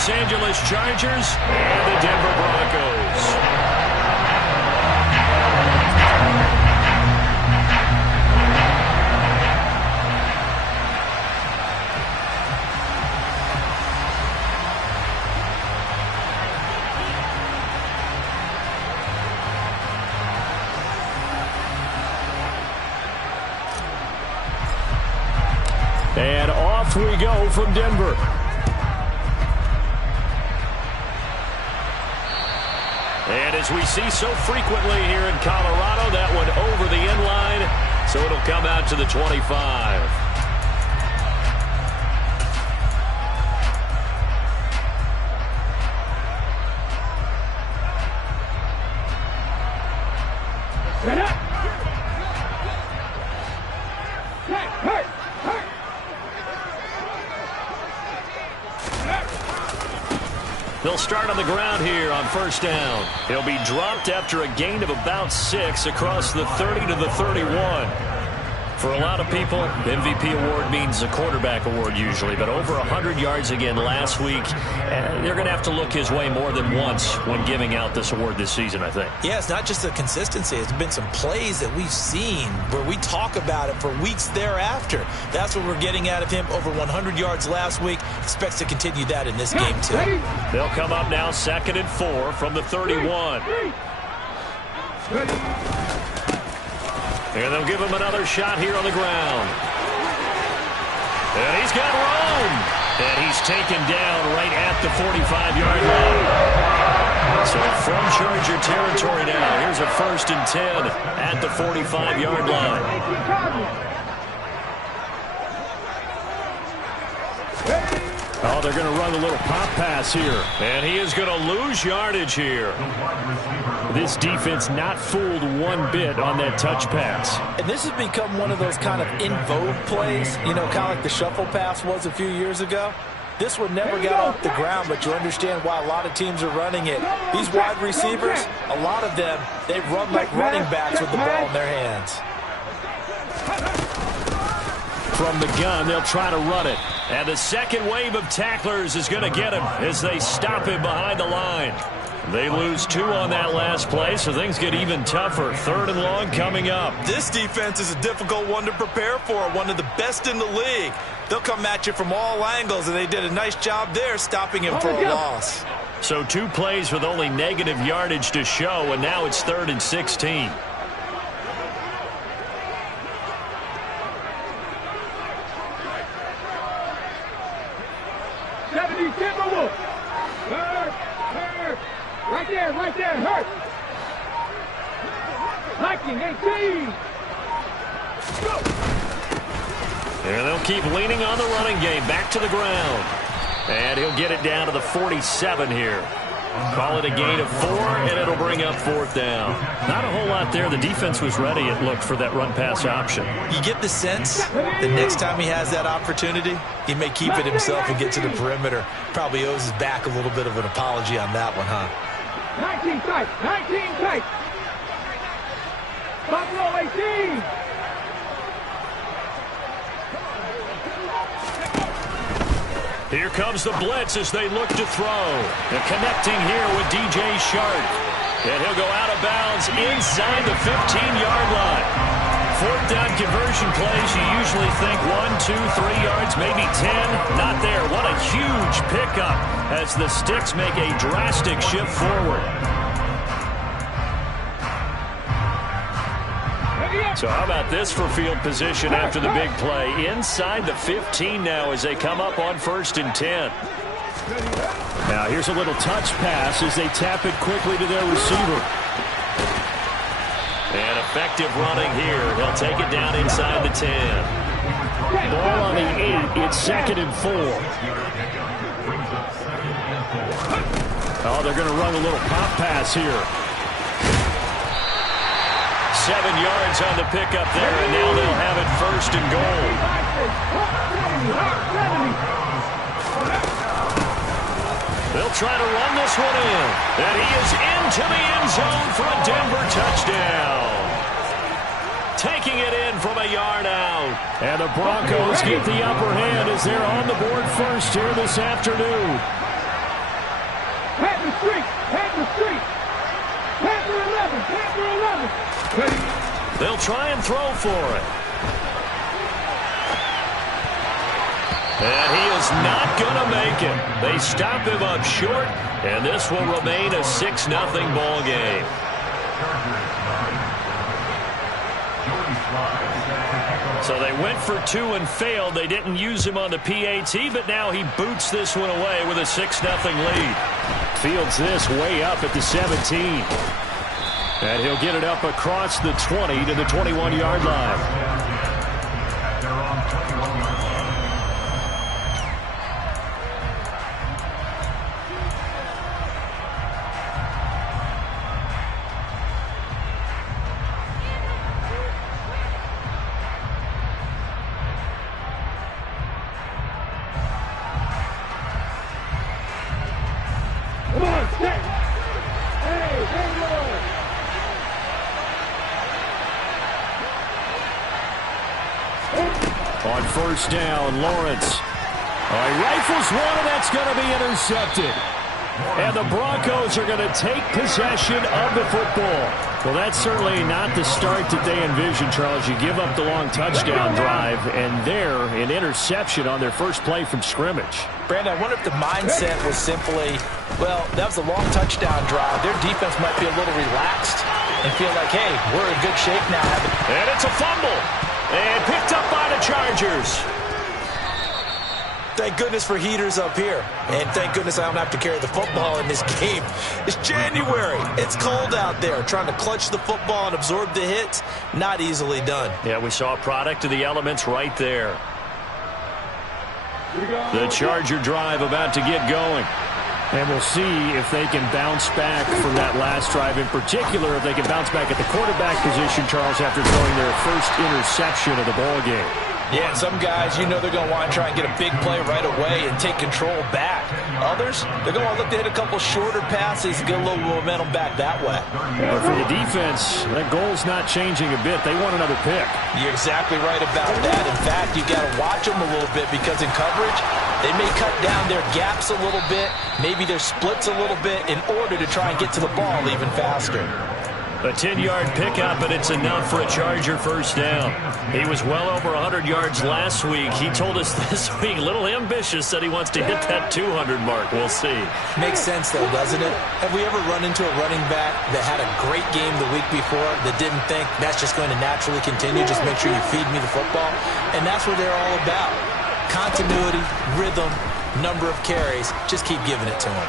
Los Angeles Chargers and the Denver Broncos. And off we go from Denver. And as we see so frequently here in Colorado, that one over the end line, so it'll come out to the 25. They'll start on the ground here on first down. He'll be dropped after a gain of about 6 across the 30 to the 31. For a lot of people, MVP award means a quarterback award usually, but over 100 yards again last week. They're going to have to look his way more than once when giving out this award this season, I think. Yeah, it's not just the consistency. It's been some plays that we've seen where we talk about it for weeks thereafter. That's what we're getting out of him. Over 100 yards last week. Expects to continue that in this game, too. They'll come up now 2nd and 4 from the 31. And they'll give him another shot here on the ground. And he's got room. And he's taken down right at the 45-yard line. So from Charger territory now, here's a 1st and 10 at the 45-yard line. Oh, they're going to run a little pop pass here. And he is going to lose yardage here. This defense not fooled one bit on that touch pass. And this has become one of those kind of in vogue plays, you know, kind of like the shuffle pass was a few years ago. This one never got off the ground, but you understand why a lot of teams are running it. These wide receivers, a lot of them, they run like running backs with the ball in their hands. From the gun, they'll try to run it. And the second wave of tacklers is going to get him as they stop him behind the line. They lose 2 on that last play, so things get even tougher. 3rd and long coming up. This defense is a difficult one to prepare for, one of the best in the league. They'll come at you from all angles, and they did a nice job there stopping him for a loss. So 2 plays with only negative yardage to show, and now it's 3rd and 16. Right there, hurt. Liking 18. Go. And they'll keep leaning on the running game. Back to the ground. And he'll get it down to the 47 here. Call it a gain of 4, and it'll bring up 4th down. Not a whole lot there. The defense was ready, it looked, for that run-pass option. You get the sense the next time he has that opportunity, he may keep it himself and get to the perimeter. Probably owes his back a little bit of an apology on that one, huh? 19 tight, 19 tight. Buffalo 18. Here comes the blitz as they look to throw. They're connecting here with DJ Shark. And he'll go out of bounds inside the 15-yard line. 4th down conversion plays, you usually think 1, 2, 3 yards, maybe 10. Not there. What a huge pickup as the Sticks make a drastic shift forward. So how about this for field position after the big play? Inside the 15 now as they come up on 1st and 10. Now here's a little touch pass as they tap it quickly to their receiver. And effective running here. He'll take it down inside the 10. Ball on the 8. It's 2nd and 4. Oh, they're going to run a little pop pass here. 7 yards on the pickup there, and now they'll have it 1st and goal. They'll try to run this one in. And he is into the end zone for a Denver touchdown. Taking it in from a yard out. And the Broncos get the upper hand as they're on the board first here this afternoon. Panther streak. Panther streak. Panther 11. Panther 11. Ready. They'll try and throw for it. And he is not going to make it. They stop him up short, and this will remain a 6-0 ball game. So they went for 2 and failed. They didn't use him on the PAT, but now he boots this one away with a 6-0 lead. Fields this way up at the 17. And he'll get it up across the 20 to the 21-yard line. Come on, set. Hey, hang on. On first down, Lawrence. He rifles one, and that's going to be intercepted. And the Broncos are going to take possession of the football. Well, that's certainly not the start that they envisioned, Charles. You give up the long touchdown drive, and there, an interception on their first play from scrimmage. Brandon, I wonder if the mindset was simply, well, that was a long touchdown drive. Their defense might be a little relaxed and feel like, hey, we're in good shape now. And it's a fumble. And picked up by the Chargers. Thank goodness for heaters up here. And thank goodness I don't have to carry the football in this game. It's January. It's cold out there. Trying to clutch the football and absorb the hits, not easily done. Yeah, we saw a product of the elements right there. The Charger drive about to get going. And we'll see if they can bounce back from that last drive. In particular, if they can bounce back at the quarterback position, Charles, after throwing their first interception of the ball game. Yeah, some guys, you know they're going to want to try and get a big play right away and take control back. Others, they're going to look to hit a couple shorter passes and get a little momentum back that way. But for the defense, that goal's not changing a bit. They want another pick. You're exactly right about that. In fact, you got to watch them a little bit because in coverage, they may cut down their gaps a little bit, maybe their splits a little bit in order to try and get to the ball even faster. A 10-yard pickup, and it's enough for a Charger first down. He was well over 100 yards last week. He told us this week, a little ambitious, said he wants to hit that 200 mark. We'll see. Makes sense, though, doesn't it? Have we ever run into a running back that had a great game the week before that didn't think that's just going to naturally continue? Just make sure you feed me the football. And that's what they're all about. Continuity, rhythm, number of carries. Just keep giving it to him.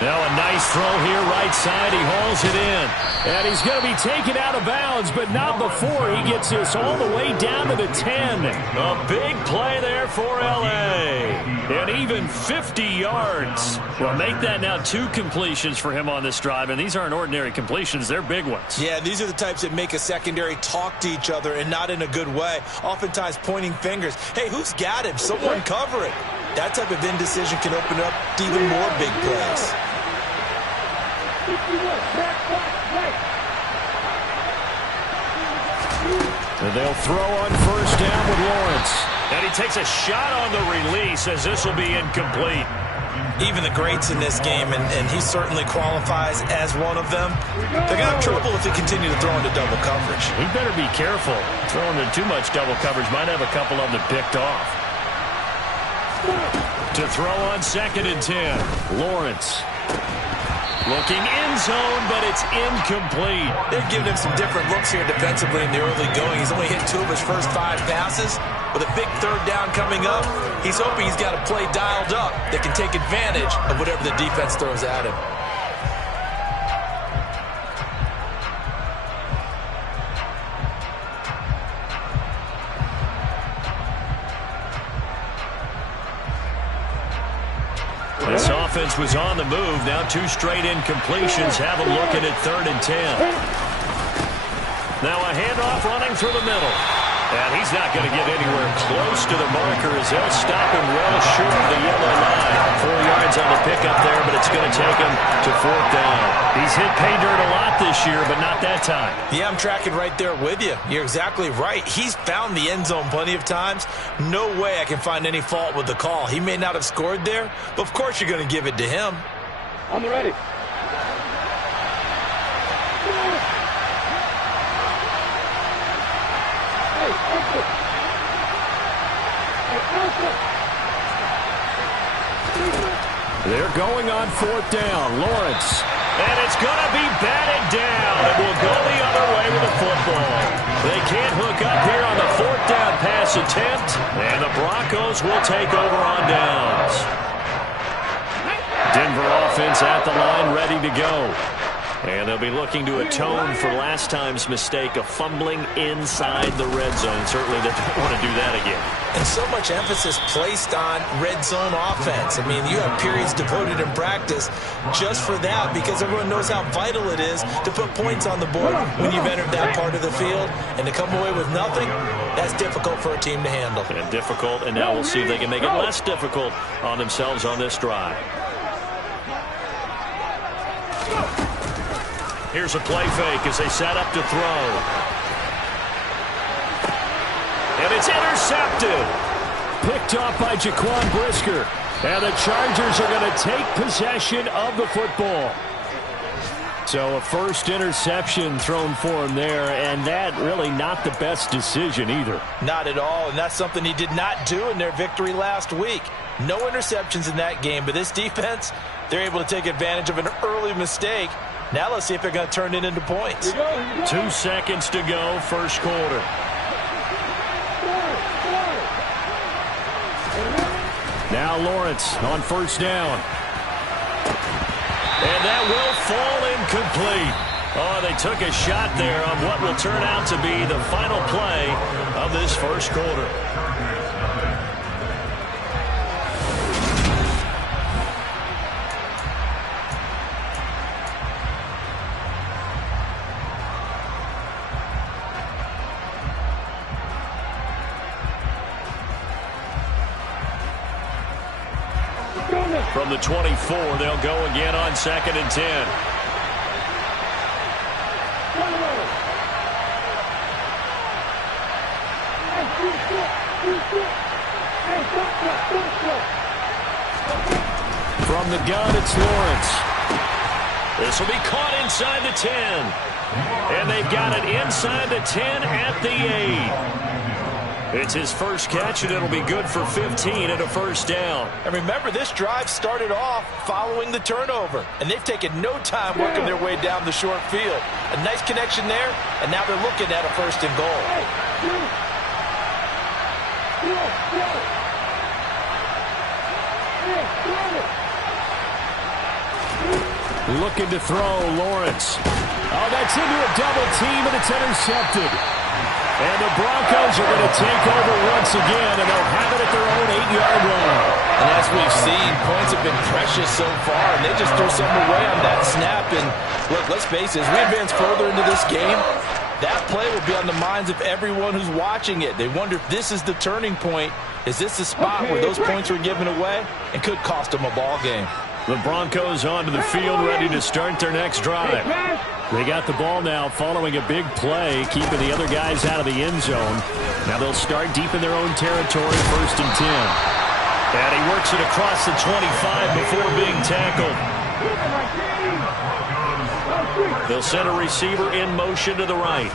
Now a nice throw here, right side. He hauls it in. And he's going to be taken out of bounds, but not before he gets this all the way down to the 10. A big play there for L.A. And even 50 yards. Well, make that now 2 completions for him on this drive, and these aren't ordinary completions. They're big ones. Yeah, these are the types that make a secondary talk to each other and not in a good way. Oftentimes pointing fingers. Hey, who's got him? Someone cover it. That type of indecision can open up to even more big plays. And they'll throw on first down with Lawrence. And he takes a shot on the release as this will be incomplete. Even the greats in this game, and he certainly qualifies as one of them, they're going to have trouble if they continue to throw into double coverage. He better be careful. Throwing into too much double coverage might have a couple of them picked off. To throw on 2nd and 10. Lawrence. Looking in zone, but it's incomplete. They're giving him some different looks here defensively in the early going. He's only hit 2 of his first 5 passes. With a big 3rd down coming up, he's hoping he's got a play dialed up that can take advantage of whatever the defense throws at him. This offense was on the move. Now 2 straight incompletions. Have them looking at 3rd and 10. Now a handoff running through the middle. And he's not going to get anywhere close to the marker as they'll stop him well short of the yellow line. 4 yards on the pickup there, but it's going to take him to 4th down. He's hit pay dirt a lot this year, but not that time. Yeah, I'm tracking right there with you. You're exactly right. He's found the end zone plenty of times. No way I can find any fault with the call. He may not have scored there, but of course you're going to give it to him. On the ready. They're going on 4th down. Lawrence. And it's going to be batted down. It will go the other way with the football. They can't hook up here on the 4th down pass attempt. And the Broncos will take over on downs. Denver offense at the line, ready to go. And they'll be looking to atone for last time's mistake of fumbling inside the red zone. Certainly they don't want to do that again. And so much emphasis placed on red zone offense. I mean, you have periods devoted in practice just for that because everyone knows how vital it is to put points on the board when you've entered that part of the field. And to come away with nothing, that's difficult for a team to handle. And difficult, and now we'll see if they can make it less difficult on themselves on this drive. Here's a play fake as they set up to throw. And it's intercepted. Picked off by Jaquan Brisker. And the Chargers are going to take possession of the football. So a first interception thrown for him there, and that really not the best decision either. Not at all, and that's something he did not do in their victory last week. No interceptions in that game, but this defense, they're able to take advantage of an early mistake. Now let's see if they're going to turn it into points. 2 seconds to go, first quarter. Now Lawrence on 1st down. And that will fall incomplete. Oh, they took a shot there on what will turn out to be the final play of this first quarter. From the 24, they'll go again on 2nd and 10. From the gun, it's Lawrence. This will be caught inside the 10. And they've got it inside the 10 at the 8. It's his first catch, and it'll be good for 15 and a first down. And remember, this drive started off following the turnover, and they've taken no time working their way down the short field. A nice connection there, and now they're looking at a 1st and goal. Looking to throw, Lawrence. Oh, that's into a double team, and it's intercepted. And the Broncos are going to take over once again, and they'll have it at their own 8-yard line. And as we've seen, points have been precious so far, and they just threw something away on that snap. And look, let's face it, as we advance further into this game, that play will be on the minds of everyone who's watching it. They wonder if this is the turning point. Is this the spot where those points were given away and could cost them a ball game? The Broncos onto the field, ready to start their next drive. They got the ball now following a big play, keeping the other guys out of the end zone. Now they'll start deep in their own territory, 1st and 10. And he works it across the 25 before being tackled. They'll send a receiver in motion to the right.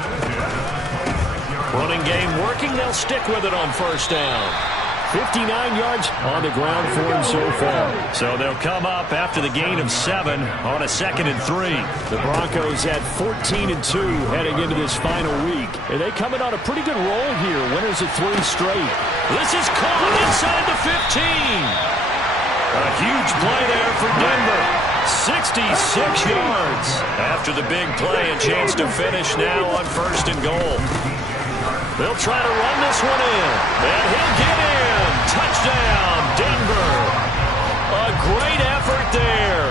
Running game working. They'll stick with it on 1st down. 59 yards on the ground for him so far. So they'll come up after the gain of 7 on a 2nd and 3. The Broncos at 14 and 2 heading into this final week. And they coming on a pretty good roll here. Winners of 3 straight. This is caught inside the 15. A huge play there for Denver. 66 yards. After the big play, a chance to finish now on 1st and goal. They'll try to run this one in. And he'll get in. Touchdown, Denver. A great effort there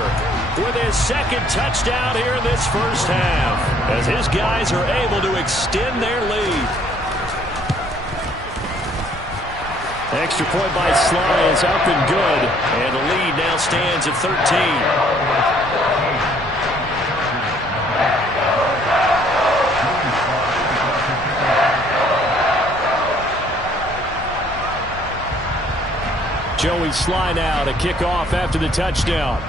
with his 2nd touchdown here in this first half as his guys are able to extend their lead. Extra point by Sly is up and good, and the lead now stands at 13. Joey Sly now to kick off after the touchdown.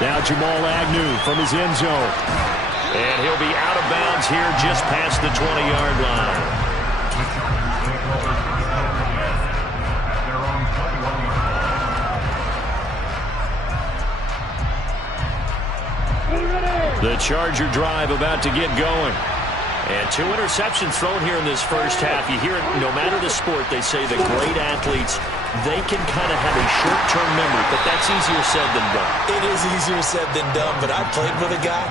Now Jamal Agnew from his end zone. And he'll be out of bounds here just past the 20-yard line. The Charger drive about to get going. And 2 interceptions thrown here in this first half. You hear it, no matter the sport, they say the great athletes, they can kind of have a short-term memory, but that's easier said than done. It is easier said than done, but I played with a guy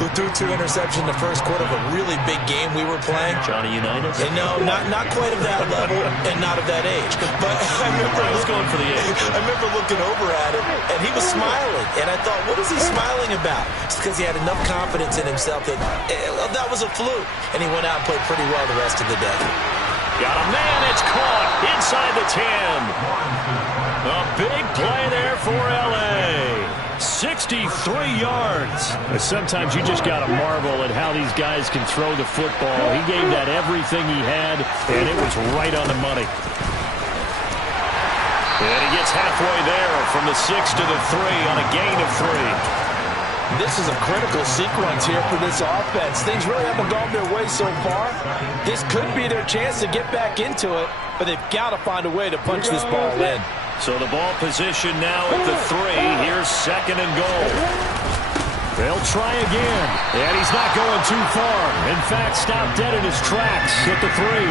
who threw 2 interceptions in the first quarter of a really big game we were playing. Johnny Unitas? And no, not quite of that level and not of that age. But I was going for the age. I remember looking over at him, and he was smiling. And I thought, what is he smiling about? It's because he had enough confidence in himself that that was a fluke. And he went out and played pretty well the rest of the day. Got a man, it's caught inside the 10. A big play there for L.A. 63 yards. Sometimes you just got to marvel at how these guys can throw the football. He gave that everything he had, and it was right on the money. And he gets halfway there from the 6 to the 3 on a gain of 3. This is a critical sequence here for this offense. Things really haven't gone their way so far. This could be their chance to get back into it, but they've got to find a way to punch this ball in. So the ball position now at the 3. Here's 2nd and goal. They'll try again. And he's not going too far. In fact, stopped dead in his tracks at the 3.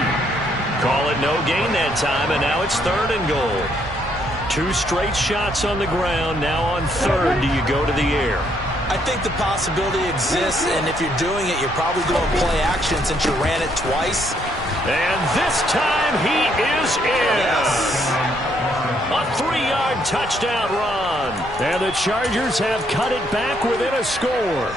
Call it no gain that time, and now it's 3rd and goal. 2 straight shots on the ground. Now on 3rd, do you go to the air? I think the possibility exists, and if you're doing it, you're probably doing play action since you ran it twice. And this time he is in. Yes. A 3-yard touchdown run. And the Chargers have cut it back within a score.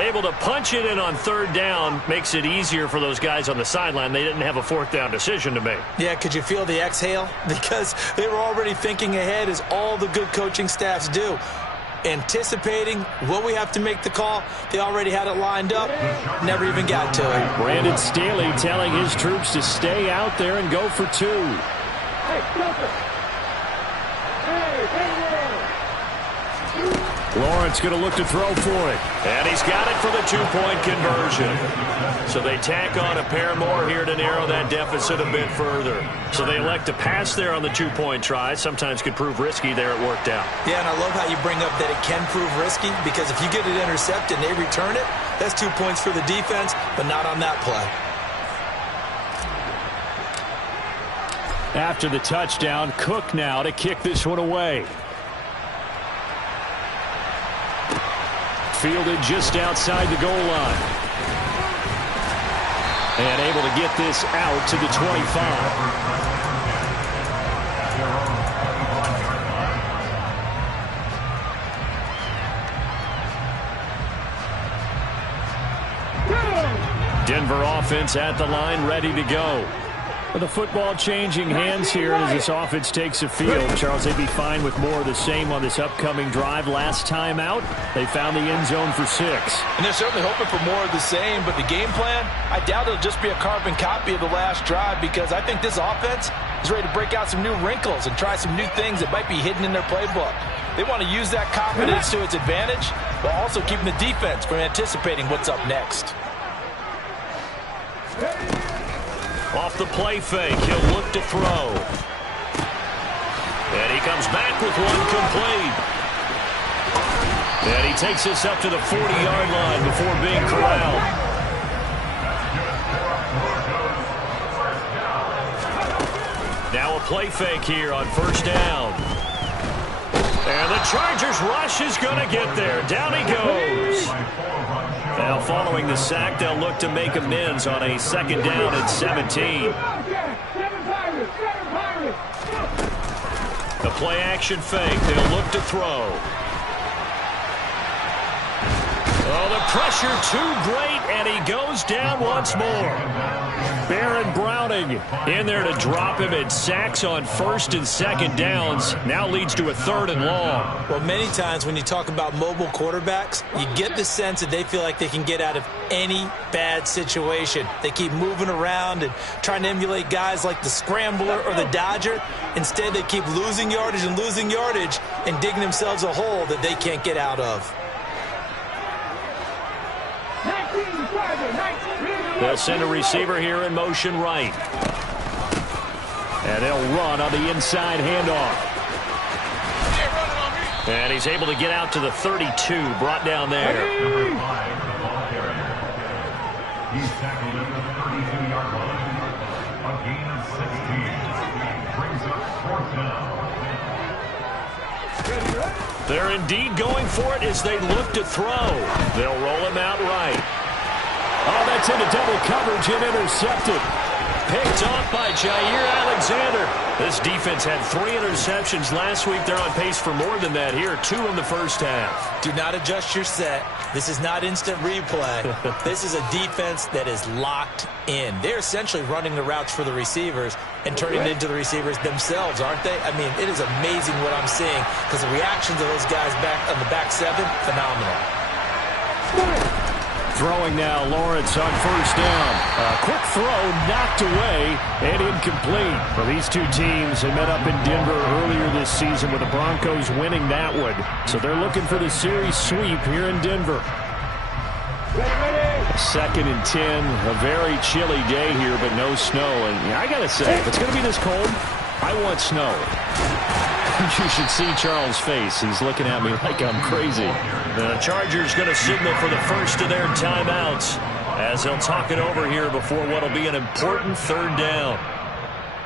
Able to punch it in on 3rd down makes it easier for those guys on the sideline. They didn't have a 4th down decision to make. Yeah, could you feel the exhale? Because they were already thinking ahead, as all the good coaching staffs do. Anticipating, will we have to make the call? They already had it lined up, never even got to it. Brandon Staley telling his troops to stay out there and go for 2. Lawrence going to look to throw for it. And he's got it for the 2-point conversion. So they tack on a pair more here to narrow that deficit a bit further. So they elect to pass there on the 2-point try. Sometimes could prove risky there. It worked out. Yeah, and I love how you bring up that it can prove risky, because if you get it intercepted and they return it, that's 2 points for the defense, but not on that play. After the touchdown, Cook now to kick this one away. Fielded just outside the goal line. And able to get this out to the 25. Denver offense at the line, ready to go. The football changing hands here as this offense takes the field. Charles, they'd be fine with more of the same on this upcoming drive. Last time out, they found the end zone for 6. And they're certainly hoping for more of the same, but the game plan, I doubt it'll just be a carbon copy of the last drive, because I think this offense is ready to break out some new wrinkles and try some new things that might be hidden in their playbook. They want to use that confidence to its advantage, while also keeping the defense from anticipating what's up next. Off the play fake, he'll look to throw. And he comes back with one complete. And he takes this up to the 40-yard line before being corralled. Now a play fake here on 1st down. And the Chargers rush is going to get there. Down he goes. Now following the sack, they'll look to make amends on a 2nd down and 17. The play action fake, they'll look to throw. Oh, the pressure too great, and he goes down once more. Baron Browning in there to drop him, and sacks on first and second downs. Now leads to a third and long. Well, many times when you talk about mobile quarterbacks, you get the sense that they feel like they can get out of any bad situation. They keep moving around and trying to emulate guys like the Scrambler or the Dodger. Instead, they keep losing yardage and digging themselves a hole that they can't get out of. They'll send a receiver here in motion right. And they'll run on the inside handoff. And he's able to get out to the 32, brought down there. He's tackled at the 32-yard line. A gain of 16. Brings up fourth down. They're indeed going for it as they look to throw. They'll roll him out right. Oh, that's into double coverage and intercepted. Picked off by Ljdj. This defense had 3 interceptions last week. They're on pace for more than that here. 2 in the first half. Do not adjust your set. This is not instant replay. This is a defense that is locked in. They're essentially running the routes for the receivers and turning it into the receivers themselves, aren't they? I mean, it is amazing what I'm seeing because the reactions of those guys back on the back seven, phenomenal. Throwing now, Lawrence on first down. A quick throw knocked away and incomplete. Well, these two teams have met up in Denver earlier this season with the Broncos winning that one. So they're looking for the series sweep here in Denver. Second and 10, a very chilly day here, but no snow. And I got to say, if it's going to be this cold, I want snow. You should see Charles' face. He's looking at me like I'm crazy. The Chargers going to signal for the first of their timeouts as they'll talk it over here before what will be an important third down.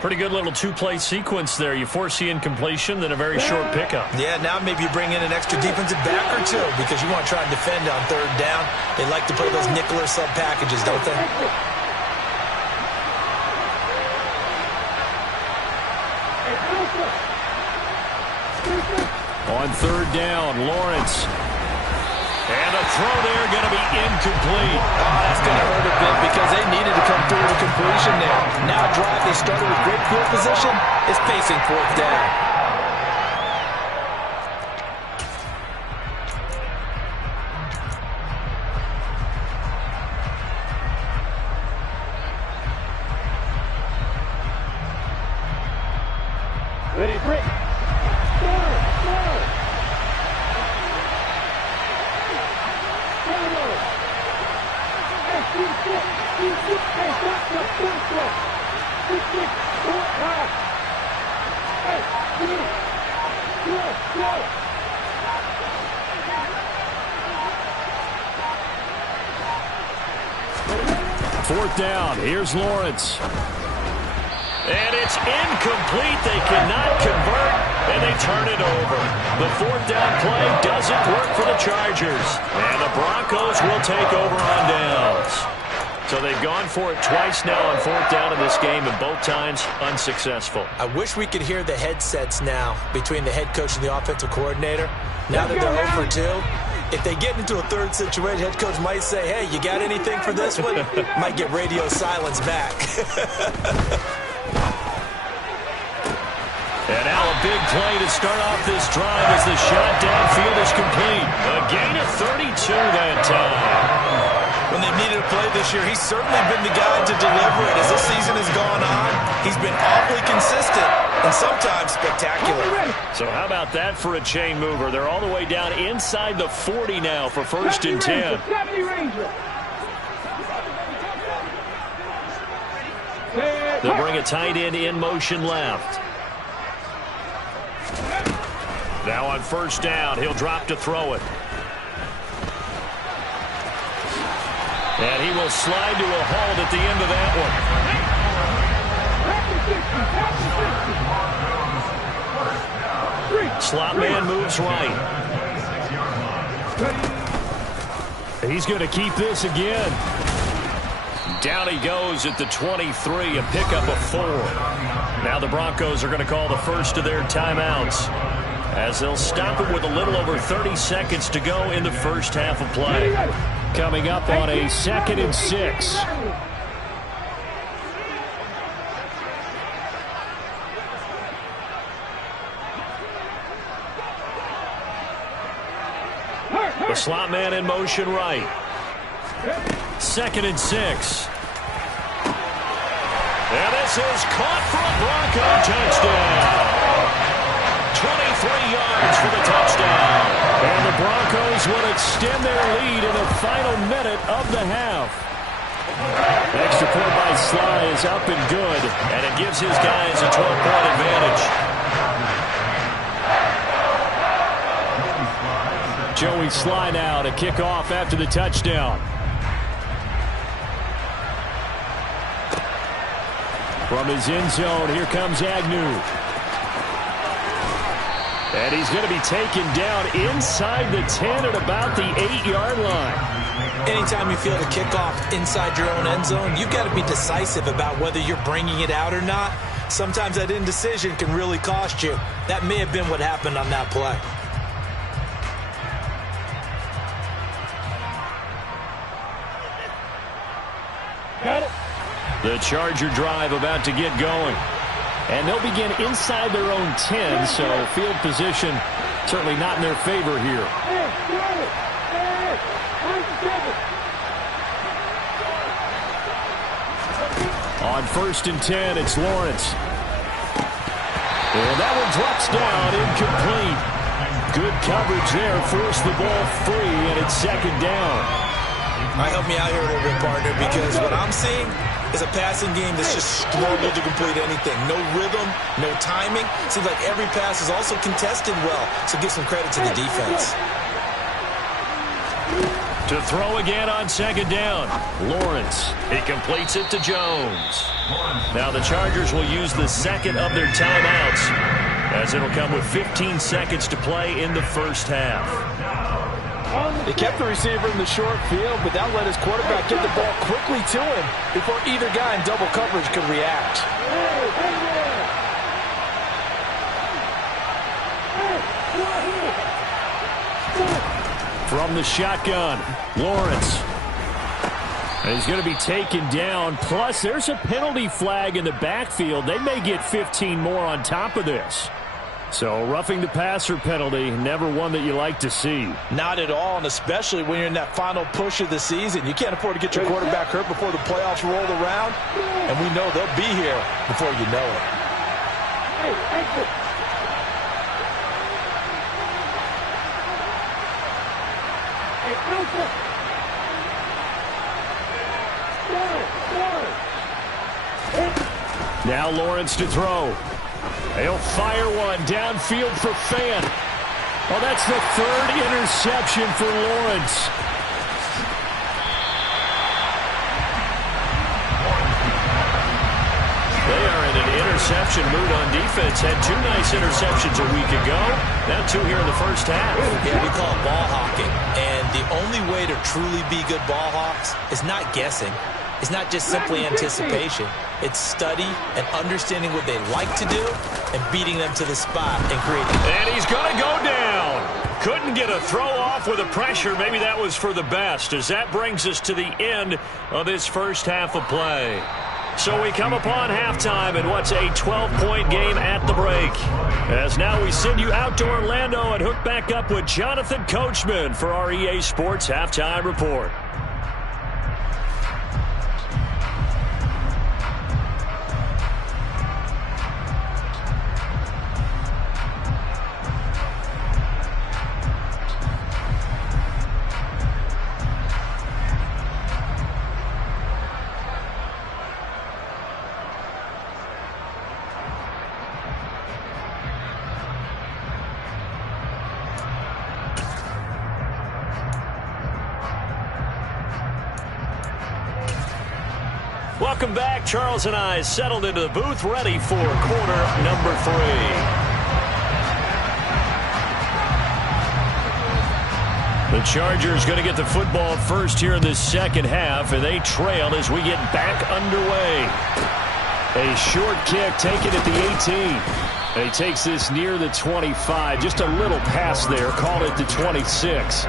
Pretty good little two-play sequence there. You force the incompletion, then a very short pickup. Yeah, now maybe you bring in an extra defensive back or two because you want to try and defend on third down. They like to play those nickel or sub packages, don't they? On third down, Lawrence. And a throw there going to be incomplete. Oh, that's going to hurt a bit because they needed to come through with completion there. Now a drive they started with great field position is facing fourth down. Ready, break. Fourth down. Here's Lawrence. And it's incomplete. They cannot convert, and they turn it over. The fourth down play doesn't work for the Chargers. And the Broncos will take over on downs. So they've gone for it twice now on fourth down in this game, and both times unsuccessful. I wish we could hear the headsets now between the head coach and the offensive coordinator. Now that they're 0 for 2, if they get into a third situation, head coach might say, hey, you got anything for this one? Might get radio silence back. And now a big play to start off this drive as the shot downfield is complete. A gain of 32 that time. When they've needed a play this year, he's certainly been the guy to deliver it. As this season has gone on, he's been awfully consistent and sometimes spectacular. So how about that for a chain mover? They're all the way down inside the 40 now for first and 10. They'll bring a tight end in motion left. Now on first down, he'll drop to throw it. And he will slide to a halt at the end of that one. Slot man moves right. He's going to keep this again. Down he goes at the 23, a pickup of 4. Now the Broncos are going to call the first of their timeouts. as they'll stop it with a little over 30 seconds to go in the first half of play. Coming up on a 2nd and 6. The slot man in motion right. 2nd and 6. And this is caught for a Bronco touchdown. 23 yards for the touchdown. And the Broncos will extend their lead in the final minute of the half. Extra point by Sly is up and good, and it gives his guys a 12-point advantage. Joey Sly now to kick off after the touchdown. From his end zone, here comes Agnew. And he's going to be taken down inside the 10 at about the 8-yard line. Anytime you feel the kickoff inside your own end zone, you've got to be decisive about whether you're bringing it out or not. Sometimes that indecision can really cost you. That may have been what happened on that play. Got it. The Charger drive about to get going. And they'll begin inside their own 10, so field position certainly not in their favor here. On 1st and 10, it's Lawrence. And that one drops down, incomplete. Good coverage there, forced the ball free, and it's 2nd down. All right, help me out here a little bit, partner, because what I'm seeing is a passing game that's just struggled to complete anything. No rhythm, no timing. Seems like every pass is also contested well, so give some credit to the defense. To throw again on 2nd down. Lawrence. He completes it to Jones. Now the Chargers will use the 2nd of their timeouts, as it'll come with 15 seconds to play in the first half. He kept the receiver in the short field, but that let his quarterback get the ball quickly to him before either guy in double coverage could react. From the shotgun, Lawrence. And he's going to be taken down. Plus, there's a penalty flag in the backfield. They may get 15 more on top of this. So roughing the passer penalty, never one that you like to see. Not at all, and especially when you're in that final push of the season. You can't afford to get your quarterback hurt before the playoffs roll around, and we know they'll be here before you know it. Now Lawrence to throw. He'll fire one downfield for Fan. Well, that's the 3rd interception for Lawrence. They are in an interception mood on defense. Had 2 nice interceptions a week ago. Now 2 here in the first half. Yeah, we call it ball hawking. And the only way to truly be good ball hawks is not guessing. It's not just simply anticipation. It's study and understanding what they like to do and beating them to the spot and creating. And he's going to go down. Couldn't get a throw off with the pressure. Maybe that was for the best, as that brings us to the end of this first half of play. So we come upon halftime in what's a 12-point game at the break. As now we send you out to Orlando and hook back up with Jonathan Coachman for our EA Sports Halftime Report. Welcome back. Charles and I settled into the booth, ready for quarter number 3. The Chargers going to get the football first here in the second half, and they trail as we get back underway. A short kick taken at the 18. And he takes this near the 25. Just a little pass there. Called it the 26.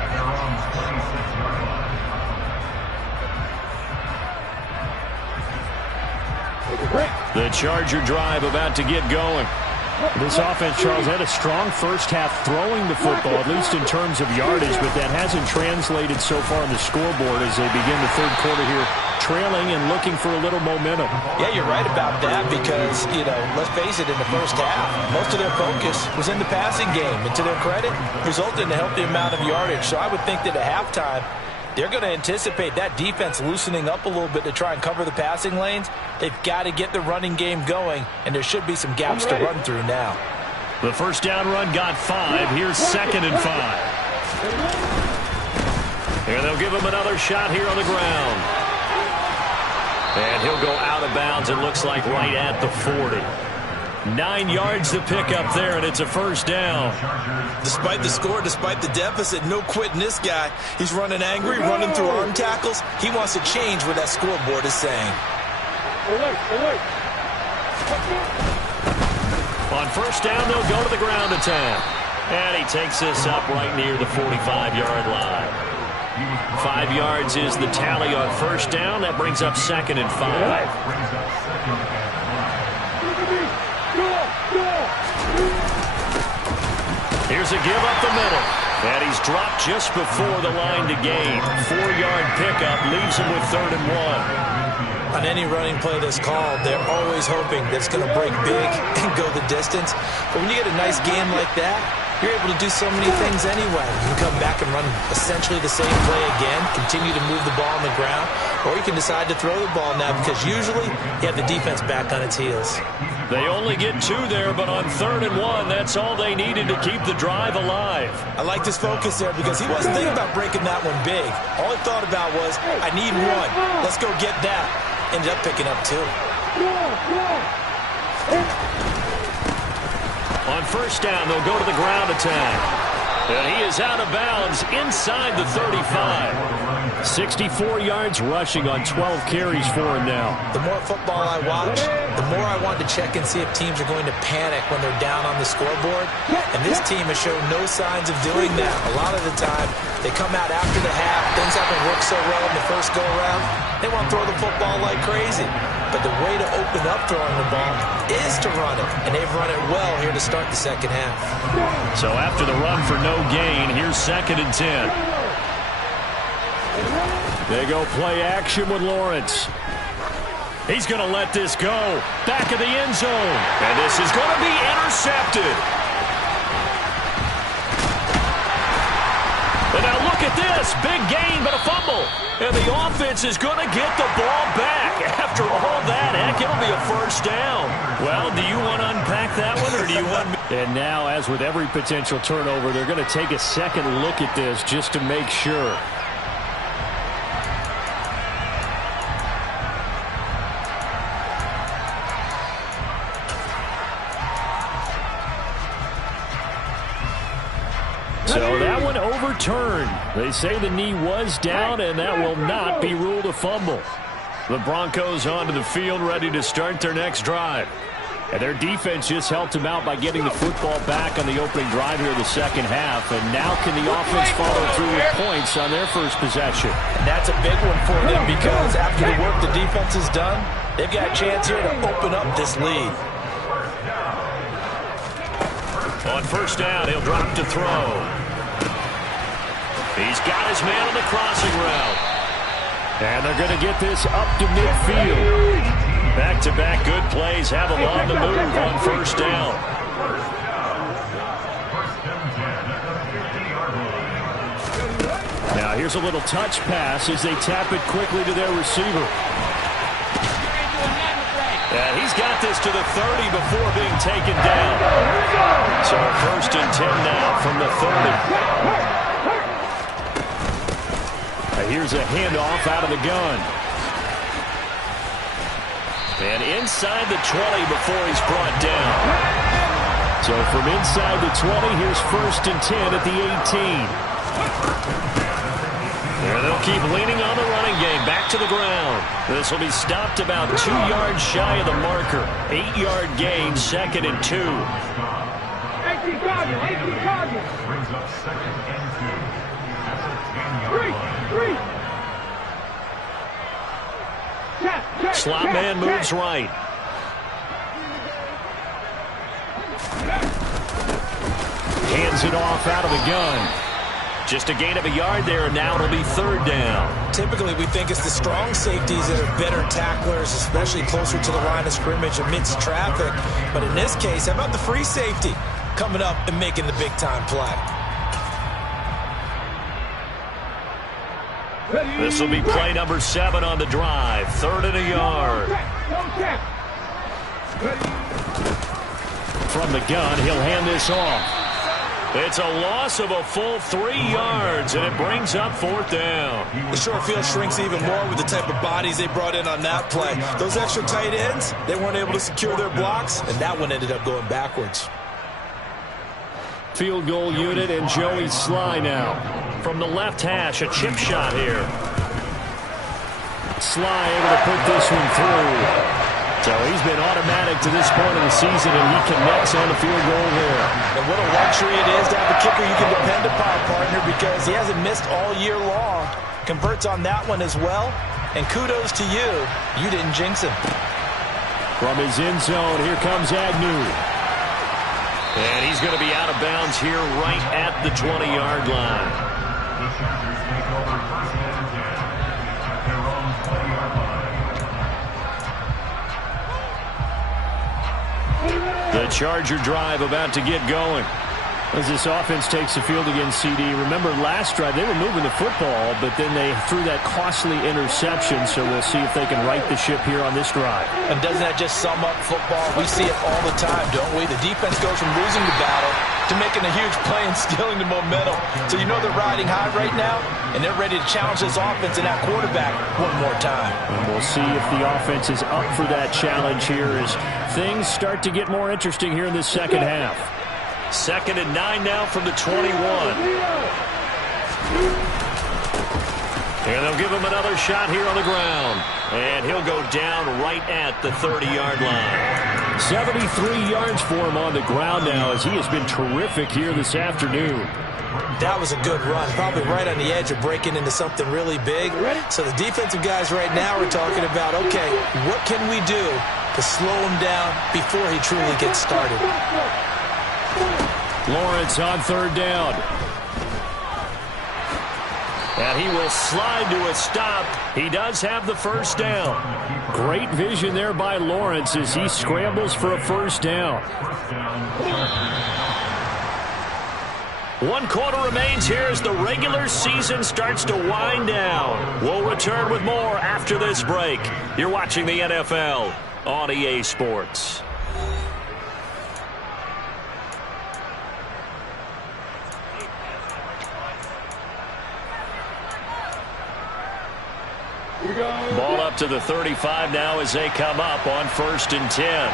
The Charger drive about to get going. This offense, Charles, had a strong first half throwing the football, at least in terms of yardage, but that hasn't translated so far on the scoreboard as they begin the third quarter here, trailing and looking for a little momentum. Yeah, you're right about that because, let's face it, in the first half, most of their focus was in the passing game. And to their credit, resulted in a healthy amount of yardage. So I would think that at halftime, they're going to anticipate that defense loosening up a little bit to try and cover the passing lanes. They've got to get the running game going, and there should be some gaps to run through now. The first down run got 5. Here's 2nd and 5. And they'll give him another shot here on the ground. And he'll go out of bounds, it looks like right at the 40. 9 yards to pick up there, and it's a first down. Despite the score, despite the deficit, no quitting this guy. He's running angry, running through arm tackles. He wants to change what that scoreboard is saying. On first down, they'll go to the ground attack. And he takes this up right near the 45-yard line. 5 yards is the tally on first down. That brings up 2nd and 5. Here's a give up the middle. And he's dropped just before the line to gain. 4-yard pickup leaves him with 3rd and 1. On any running play that's called, they're always hoping that it's going to break big and go the distance. But when you get a nice game like that, you're able to do so many things anyway. You can come back and run essentially the same play again, continue to move the ball on the ground, or you can decide to throw the ball now because usually you have the defense back on its heels. They only get 2 there, but on 3rd and 1, that's all they needed to keep the drive alive. I like this focus there because he wasn't thinking about breaking that one big. All he thought about was, I need 1. Let's go get that. Ended up picking up 2. On first down, they'll go to the ground attack. And he is out of bounds inside the 35. 64 yards rushing on 12 carries for him now. The more football I watch, the more I want to check and see if teams are going to panic when they're down on the scoreboard. And this team has shown no signs of doing that. A lot of the time, they come out after the half. Things haven't worked so well in the first go-around. They want to throw the football like crazy. But the way to open up throwing the ball is to run it. And they've run it well here to start the second half. So after the run for no gain, here's 2nd and 10. They go play action with Lawrence. He's going to let this go. Back of the end zone. And this is going to be intercepted. And now look at this. Big gain, but a fumble. And the offense is going to get the ball back. After all that, heck, it'll be a first down. Well, do you want to unpack that one, or do you want... And now, as with every potential turnover, they're going to take a second look at this just to make sure. So that one overturned. They say the knee was down, and that will not be ruled a fumble. The Broncos onto the field, ready to start their next drive. And their defense just helped them out by getting the football back on the opening drive here in the second half. And now can the offense follow through with points on their first possession? And that's a big one for them because after the work the defense has done, they've got a chance here to open up this lead. On first down, he'll drop to throw. He's got his man on the crossing route. And they're going to get this up to midfield. Back-to-back good plays have him on the move on first down. Now here's a little touch pass as they tap it quickly to their receiver. And he's got this to the 30 before being taken down. So first and 10 now from the 30. Now here's a handoff out of the gun. And inside the 20 before he's brought down. So from inside the 20, here's first and 10 at the 18. There they'll keep leaning on the running game. Back to the ground. This will be stopped about 2 yards shy of the marker. 8-yard gain, 2nd and 2. 18 target, 18 target. Brings up 2nd and 2. That's a 10-yard line. Three. Check, Slot man moves right. Hands it off out of the gun. Just a gain of a yard there, and now it'll be 3rd down. Typically, we think it's the strong safeties that are better tacklers, especially closer to the line of scrimmage amidst traffic. But in this case, how about the free safety coming up and making the big-time play? This will be play number 7 on the drive. 3rd and a yard. From the gun, he'll hand this off. It's a loss of a full 3 yards, and it brings up 4th down. The short field shrinks even more with the type of bodies they brought in on that play. Those extra tight ends, they weren't able to secure their blocks, and that one ended up going backwards. Field goal unit and Joey Sly now. From the left hash, a chip shot here. Sly able to put this one through. So he's been automatic to this point of the season, and he connects on the field goal there. And what a luxury it is to have a kicker you can depend upon, partner, because he hasn't missed all year long. Converts on that one as well. And kudos to you. You didn't jinx him. From his end zone, here comes Agnew. And he's going to be out of bounds here right at the 20-yard line. The Chargers take over 1st and 10 at their own 20-yard line. The Charger drive about to get going. As this offense takes the field against CD, remember last drive they were moving the football, but then they threw that costly interception, so we'll see if they can right the ship here on this drive. And doesn't that just sum up football? We see it all the time, don't we? The defense goes from losing the battle to making a huge play and stealing the momentum. So you know they're riding high right now, and they're ready to challenge this offense and that quarterback one more time. And we'll see if the offense is up for that challenge here as things start to get more interesting here in this second half. 2nd and 9 now from the 21. And they'll give him another shot here on the ground. And he'll go down right at the 30-yard line. 73 yards for him on the ground now as he has been terrific here this afternoon. That was a good run, probably right on the edge of breaking into something really big. So the defensive guys right now are talking about, okay, what can we do to slow him down before he truly gets started? Lawrence on 3rd down. And he will slide to a stop. He does have the 1st down. Great vision there by Lawrence as he scrambles for a 1st down. 1 quarter remains here as the regular season starts to wind down. We'll return with more after this break. You're watching the NFL on EA Sports. Ball up to the 35 now as they come up on 1st and 10.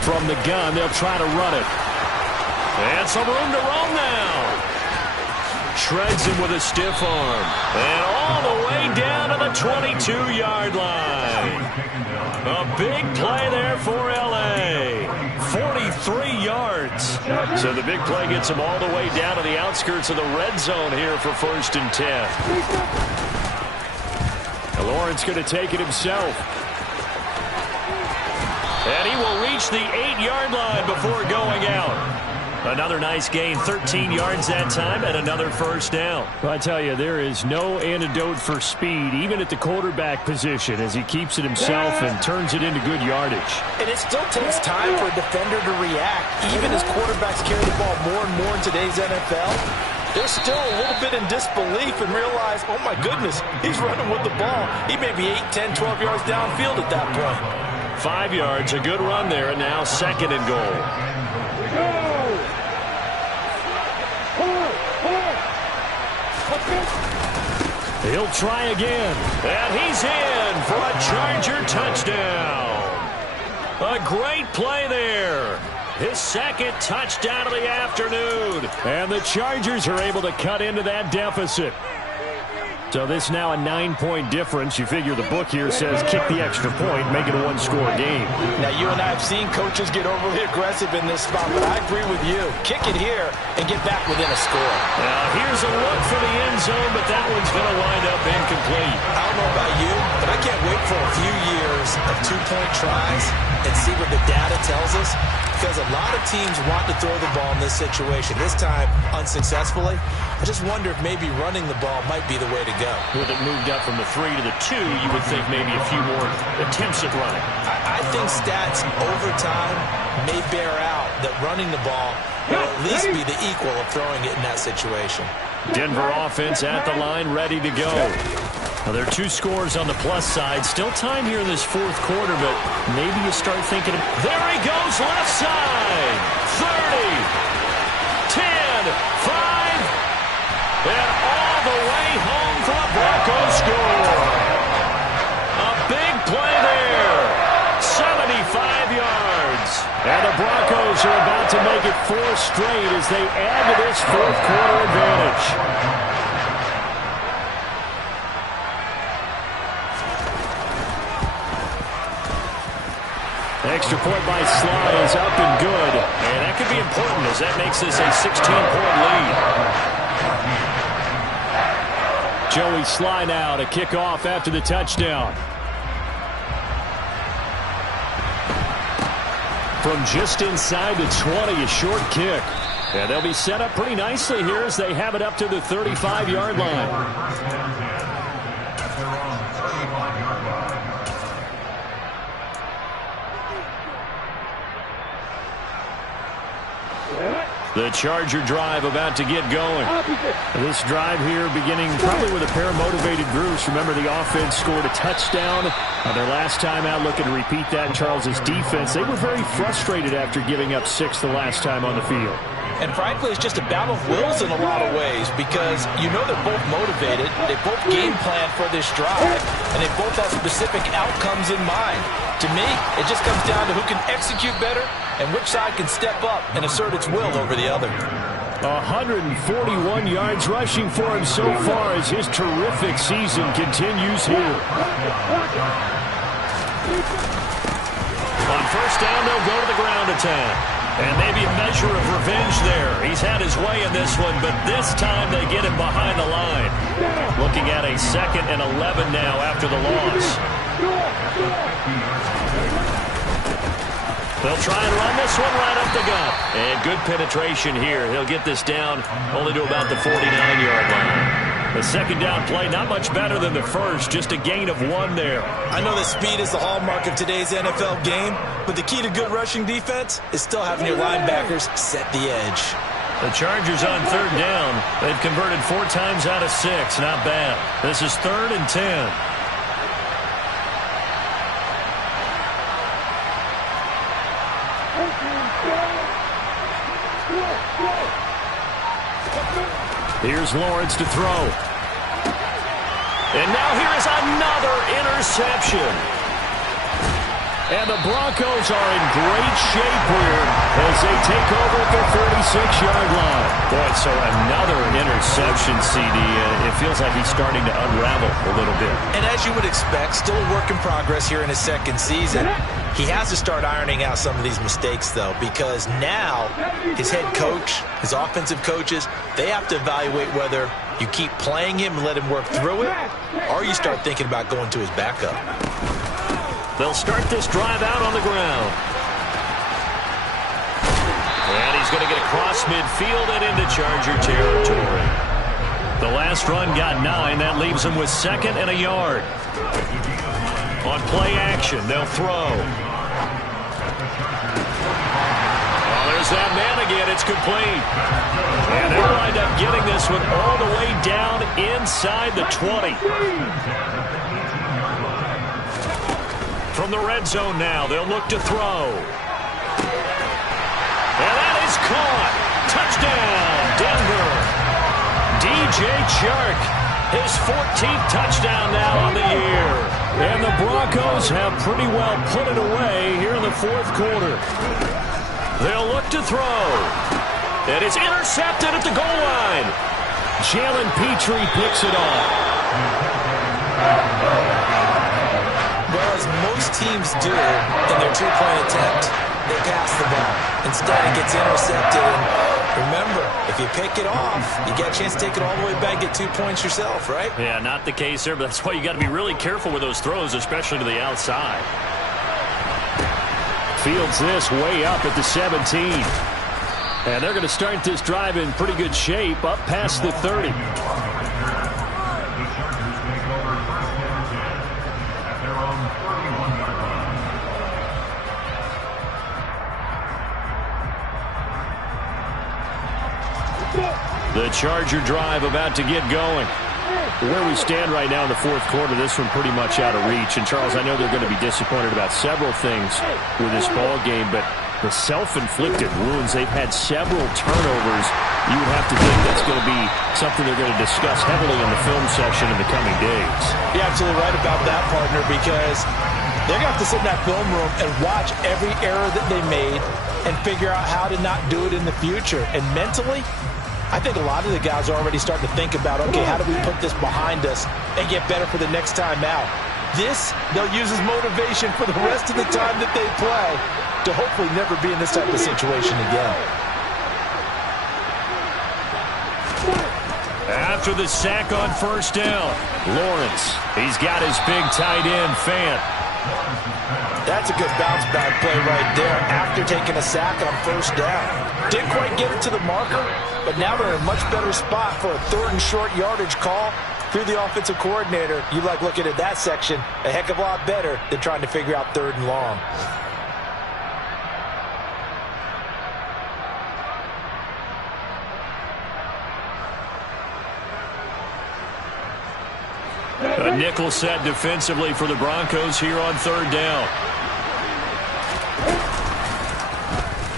From the gun, they'll try to run it. And some room to roam now. Shreds him with a stiff arm. And all the way down to the 22-yard line. A big play there for L.A. 43 yards. So the big play gets him all the way down to the outskirts of the red zone here for 1st and 10. And Lawrence going to take it himself. And he will reach the 8-yard line before going out. Another nice gain, 13 yards that time, and another 1st down. Well, I tell you, there is no antidote for speed, even at the quarterback position, as he keeps it himself and turns it into good yardage. And it still takes time for a defender to react. Even as quarterbacks carry the ball more and more in today's NFL, they're still a little bit in disbelief and realize, oh my goodness, he's running with the ball. He may be 8, 10, 12 yards downfield at that point. 5 yards, a good run there, and now 2nd and goal. He'll try again. And he's in for a Charger touchdown. A great play there. His 2nd touchdown of the afternoon. And the Chargers are able to cut into that deficit. So this now a 9-point difference. You figure the book here says kick the extra point, make it a one-score game. Now, you and I have seen coaches get overly aggressive in this spot, but I agree with you. Kick it here and get back within a score. Now, here's a look for the end zone, but that one's going to wind up incomplete. I don't know about you, but I can't wait for a few years of two-point tries and see what the data tells us, because a lot of teams want to throw the ball in this situation, this time unsuccessfully. I just wonder if maybe running the ball might be the way to go. With it moved up from the 3 to the 2, you would think maybe a few more attempts at running. I think stats over time may bear out that running the ball will at least be the equal of throwing it in that situation. Denver offense at the line, ready to go. Well, there are 2 scores on the plus side. Still time here in this fourth quarter, but maybe you start thinking, there he goes, left side. 30, 10, 5, and all the way home for a Broncos score. A big play there. 75 yards. And the Broncos are about to make it 4 straight as they add to this fourth quarter advantage. Extra point by Sly is up and good. And that could be important as that makes this a 16-point lead. Joey Sly now to kick off after the touchdown. From just inside the 20, a short kick. And they'll be set up pretty nicely here as they have it up to the 35-yard line. The Charger drive about to get going. This drive here beginning probably with a pair of motivated groups. Remember, the offense scored a touchdown on their last time out. Looking to repeat that. Charles's defense, they were very frustrated after giving up 6 the last time on the field. And frankly, it's just a battle of wills in a lot of ways, because you know they're both motivated, they both game plan for this drive, and they both have specific outcomes in mind. To me, it just comes down to who can execute better and which side can step up and assert its will over the other. 141 yards rushing for him so far as his terrific season continues here. On first down, they'll go to the ground attack. And maybe a measure of revenge there. He's had his way in this one, but this time they get him behind the line. Looking at a 2nd and 11 now after the loss. They'll try and run this one right up the gut. And good penetration here. He'll get this down only to about the 49-yard line. The second down play, not much better than the first, just a gain of 1 there. I know that speed is the hallmark of today's NFL game, but the key to good rushing defense is still having your linebackers set the edge. The Chargers on 3rd down. They've converted 4 times out of 6. Not bad. This is 3rd and 10. Here's Lawrence to throw. And now here is another interception. And the Broncos are in great shape here as they take over at their 46-yard line. Boy, so another interception, CD. It feels like he's starting to unravel a little bit. And as you would expect, still a work in progress here in his 2nd season. He has to start ironing out some of these mistakes, though, because now his head coach, his offensive coaches, they have to evaluate whether you keep playing him and let him work through it, or you start thinking about going to his backup. They'll start this drive out on the ground. And he's going to get across midfield and into Charger territory. The last run got 9. That leaves him with 2nd and a yard. On play action, they'll throw. Oh, there's that man again. It's complete. And they'll wind up getting this one all the way down inside the 20. From the red zone now, they'll look to throw. And that is caught. Touchdown, Denver. DJ Chark, his 14th touchdown now on the year. And the Broncos have pretty well put it away here in the fourth quarter. They'll look to throw. And it's intercepted at the goal line. Jalen Petrie picks it off. Well, as most teams do in their two-point attempt, they pass the ball. Instead, it gets intercepted. And remember, if you pick it off, you get a chance to take it all the way back, get 2 points yourself, right? Yeah, not the case there, but that's why you got to be really careful with those throws, especially to the outside. Fields this way up at the 17. And they're going to start this drive in pretty good shape, up past the 30. The Charger drive about to get going. Where we stand right now in the fourth quarter, this one pretty much out of reach. And, Charles, I know they're going to be disappointed about several things with this ball game, but the self-inflicted wounds, they've had several turnovers. You would have to think that's going to be something they're going to discuss heavily in the film session in the coming days. You're absolutely right about that, partner, because they're going to have to sit in that film room and watch every error that they made and figure out how to not do it in the future. And mentally, I think a lot of the guys are already starting to think about, okay, how do we put this behind us and get better for the next time out? This, they'll use as motivation for the rest of the time that they play to hopefully never be in this type of situation again. After the sack on first down, Lawrence, he's got his big tight end, Fant. That's a good bounce back play right there after taking a sack on first down. Didn't quite get it to the marker, but now they're in a much better spot for a third and short yardage call through the offensive coordinator. You like looking at that section a heck of a lot better than trying to figure out third and long. A nickel set defensively for the Broncos here on third down.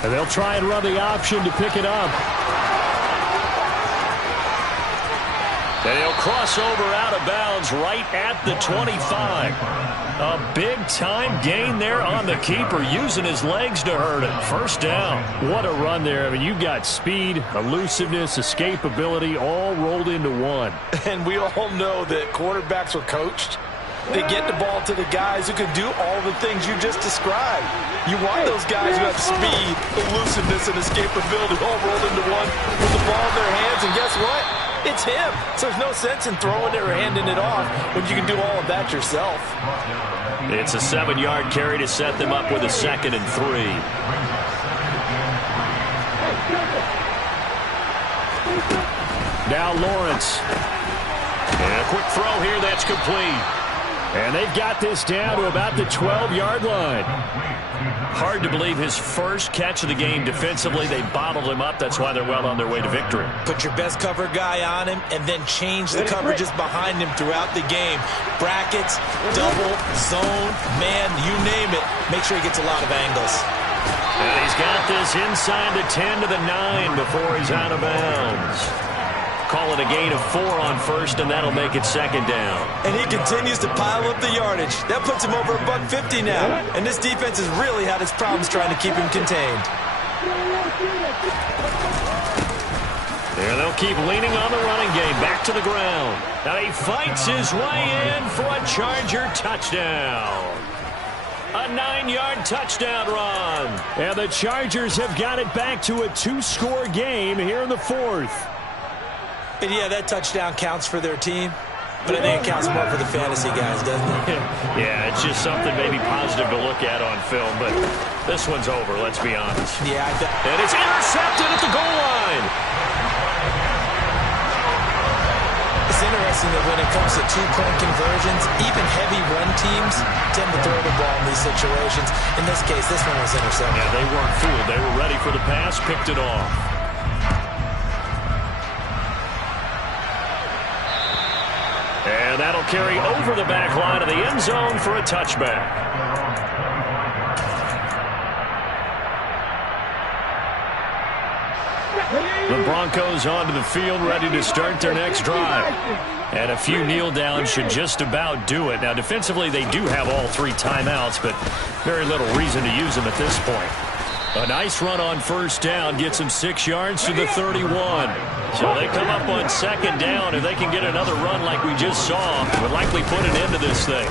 And they'll try and run the option to pick it up. And he'll cross over out of bounds right at the 25. A big-time gain there on the keeper, using his legs to hurt it. First down. What a run there. I mean, you've got speed, elusiveness, escapability, all rolled into one. And we all know that quarterbacks are coached. They get the ball to the guys who can do all the things you just described. You want those guys who have speed, elusiveness, and escapability all rolled into one with the ball in their hands, and guess what? It's him. So there's no sense in throwing it or handing it off when you can do all of that yourself. It's a 7-yard carry to set them up with a 2nd and 3. Now Lawrence. And a quick throw here that's complete. And they've got this down to about the 12-yard line. Hard to believe his first catch of the game defensively. They bottled him up. That's why they're well on their way to victory. Put your best cover guy on him and then change the coverages behind him throughout the game. Brackets, double, zone, man, you name it. Make sure he gets a lot of angles. And he's got this inside the 10 to the 9 before he's out of bounds. Call it a gain of 4 on first, and that'll make it 2nd down. And he continues to pile up the yardage. That puts him over $150 now. And this defense has really had its problems trying to keep him contained. There they'll keep leaning on the running game. Back to the ground. Now he fights his way in for a Charger touchdown. A 9-yard touchdown run. And the Chargers have got it back to a 2-score game here in the fourth. And yeah, that touchdown counts for their team, but I think it counts more for the fantasy guys, doesn't it? Yeah, it's just something maybe positive to look at on film, but this one's over, let's be honest. Yeah, and it's intercepted at the goal line. It's interesting that when it comes to 2-point conversions, even heavy run teams tend to throw the ball in these situations. In this case, this one was intercepted. Yeah, they weren't fooled. They were ready for the pass, picked it off. And that'll carry over the back line of the end zone for a touchback. The Broncos onto the field, ready to start their next drive. And a few kneel downs should just about do it. Now, defensively, they do have all 3 timeouts, but very little reason to use them at this point. A nice run on first down gets him 6 yards to the 31. So they come up on second down. If they can get another run like we just saw, it would likely put an end to this thing.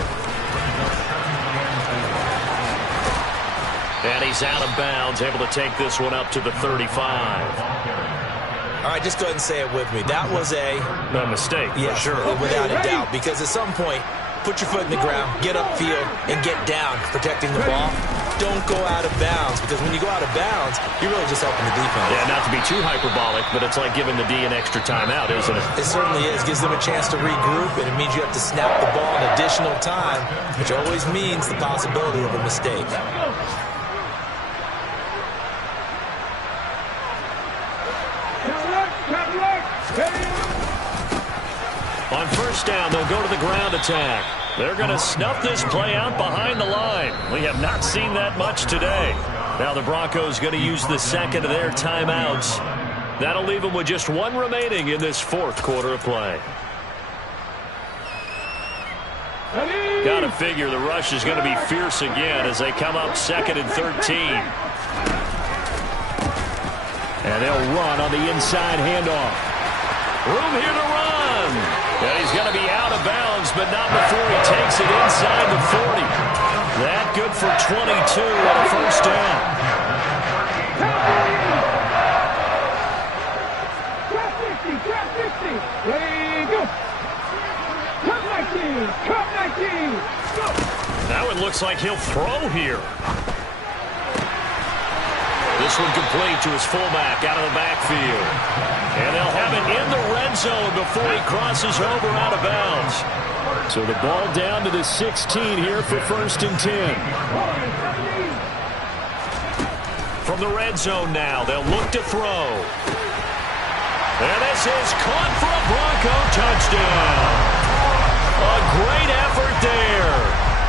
And he's out of bounds, able to take this one up to the 35. All right, just go ahead and say it with me. That was a mistake, yes, for sure. Without a doubt, because at some point, put your foot in the ground, get upfield, and get down protecting the ball. Don't go out of bounds, because when you go out of bounds, you're really just helping the defense. Yeah, not to be too hyperbolic, but it's like giving the D an extra timeout, isn't it? It certainly is. Gives them a chance to regroup, and it means you have to snap the ball an additional time, which always means the possibility of a mistake. On first down, they'll go to the ground attack. They're going to snuff this play out behind the line. We have not seen that much today. Now the Broncos going to use the second of their timeouts. That'll leave them with just one remaining in this fourth quarter of play. Got to figure the rush is going to be fierce again as they come up 2nd and 13. And they'll run on the inside handoff. Room here to run. And he's going to be out of bounds, but not before he takes it inside the 40. That good for 22 on a first down. Now it looks like he'll throw here. This one complete to his fullback out of the backfield. And they'll have it in the red zone before he crosses over out of bounds. So the ball down to the 16 here for 1st and 10. From the red zone now, they'll look to throw. And this is caught for a Bronco touchdown. A great effort there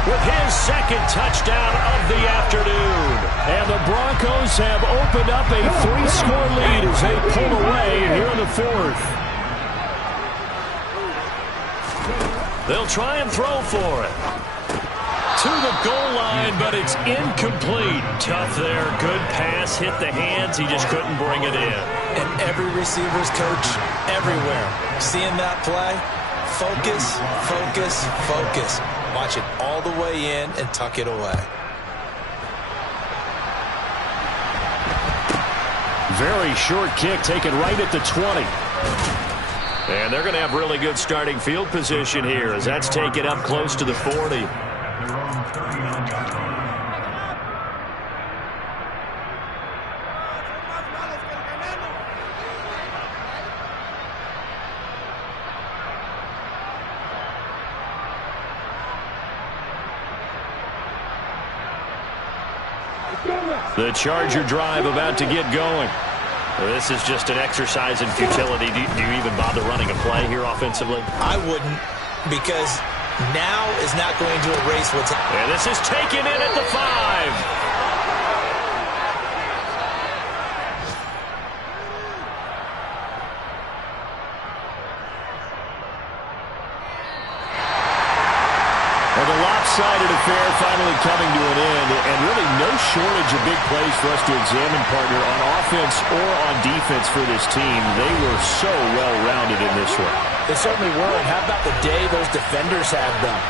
with his 2nd touchdown of the afternoon. And the Broncos have opened up a 3-score lead as they pull away here in the 4th. They'll try and throw for it. To the goal line, but it's incomplete. Tough there. Good pass. Hit the hands. He just couldn't bring it in. And every receiver's coach everywhere. Seeing that play, focus, focus, focus. Watch it all the way in and tuck it away. Very short kick taken right at the 20. And they're going to have really good starting field position here as that's taken up close to the 40. The Charger drive about to get going. This is just an exercise in futility. Do you even bother running a play here offensively? I wouldn't, because now is not going to erase what's happening. And this is taken in at the 5. Well, the lopsided affair finally coming to an end, and really no shortage of big plays for us to examine, partner, on offense or on defense for this team. They were so well-rounded in this one. They certainly were, and how about the day those defenders had them?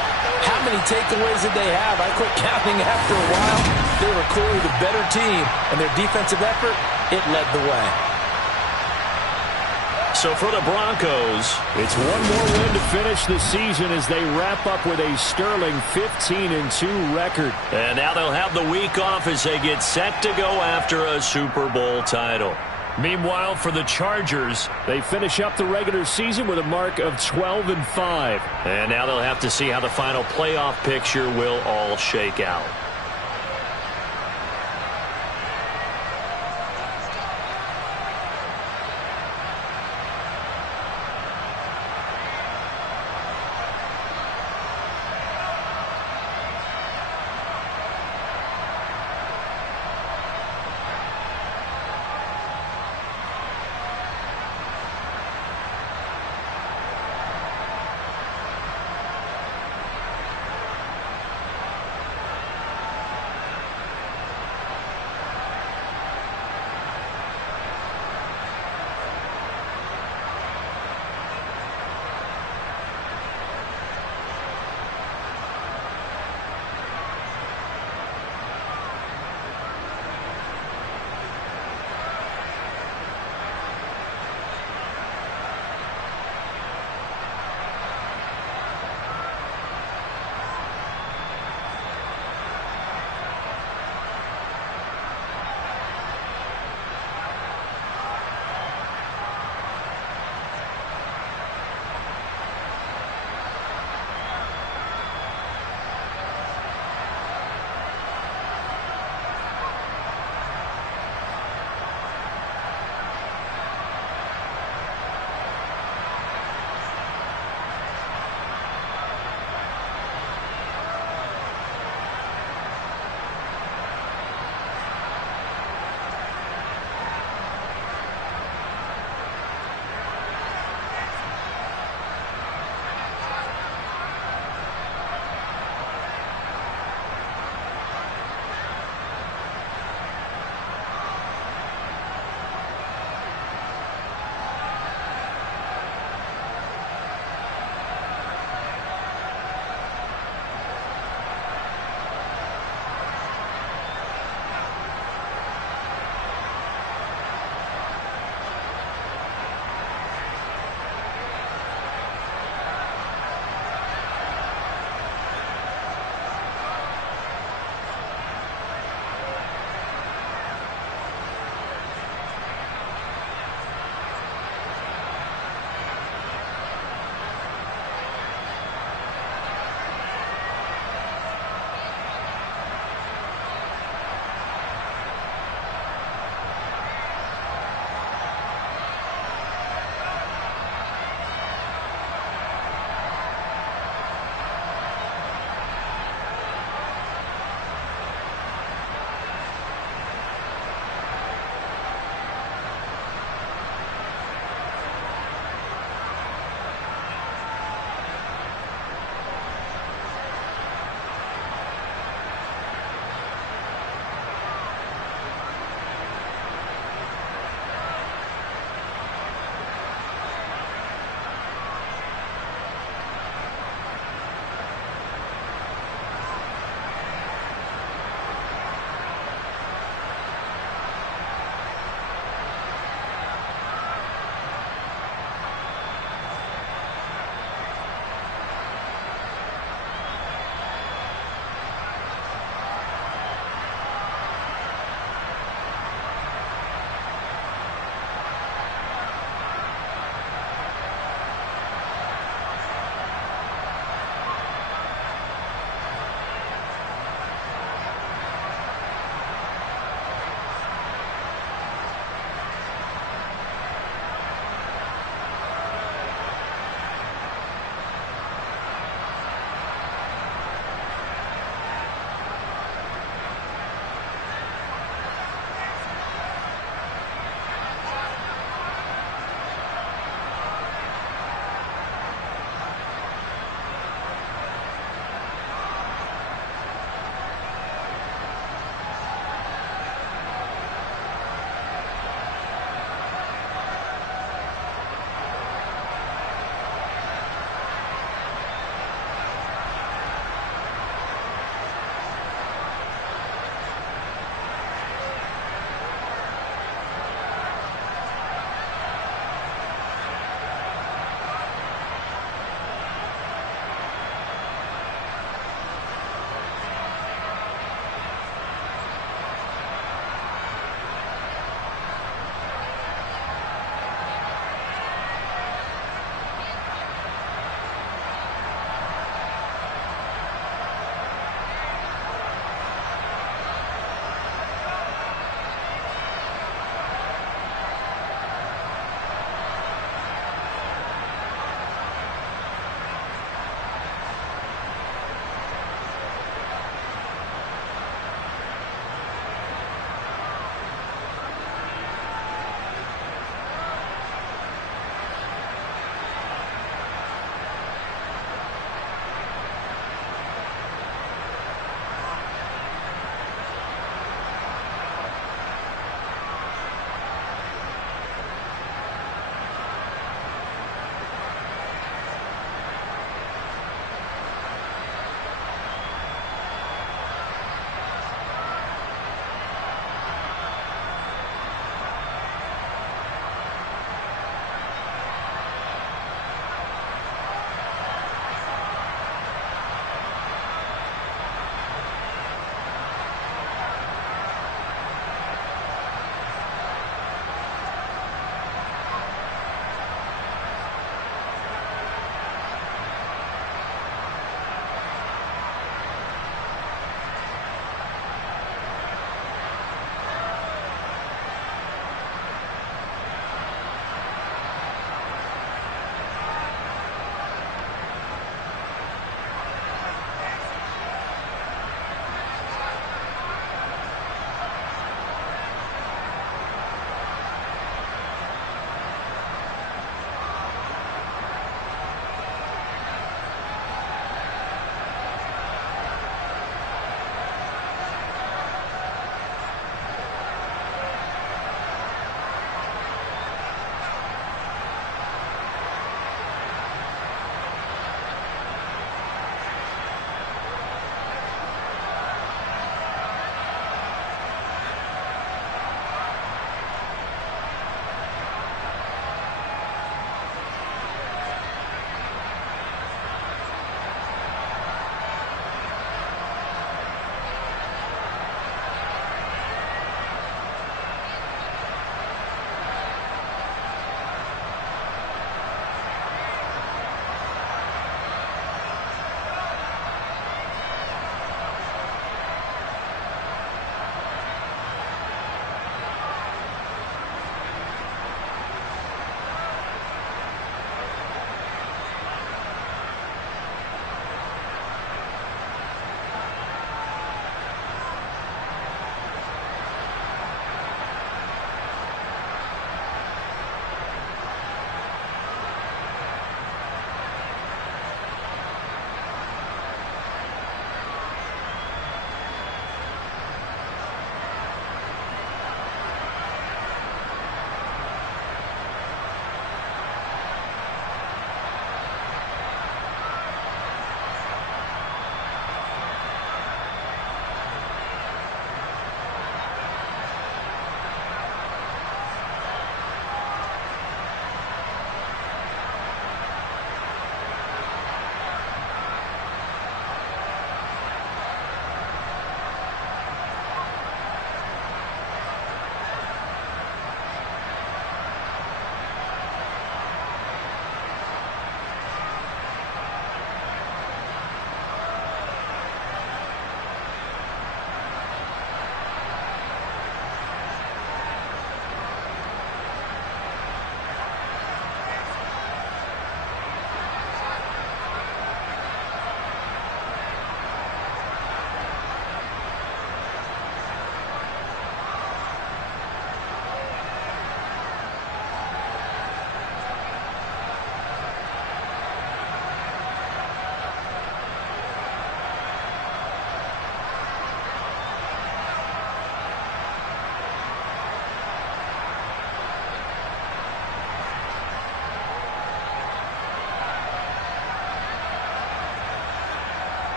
How many takeaways did they have? I quit counting after a while. They were clearly the better team, and their defensive effort, it led the way. So for the Broncos, it's one more win to finish the season as they wrap up with a sterling 15-2 record. And now they'll have the week off as they get set to go after a Super Bowl title. Meanwhile, for the Chargers, they finish up the regular season with a mark of 12-5. And now they'll have to see how the final playoff picture will all shake out.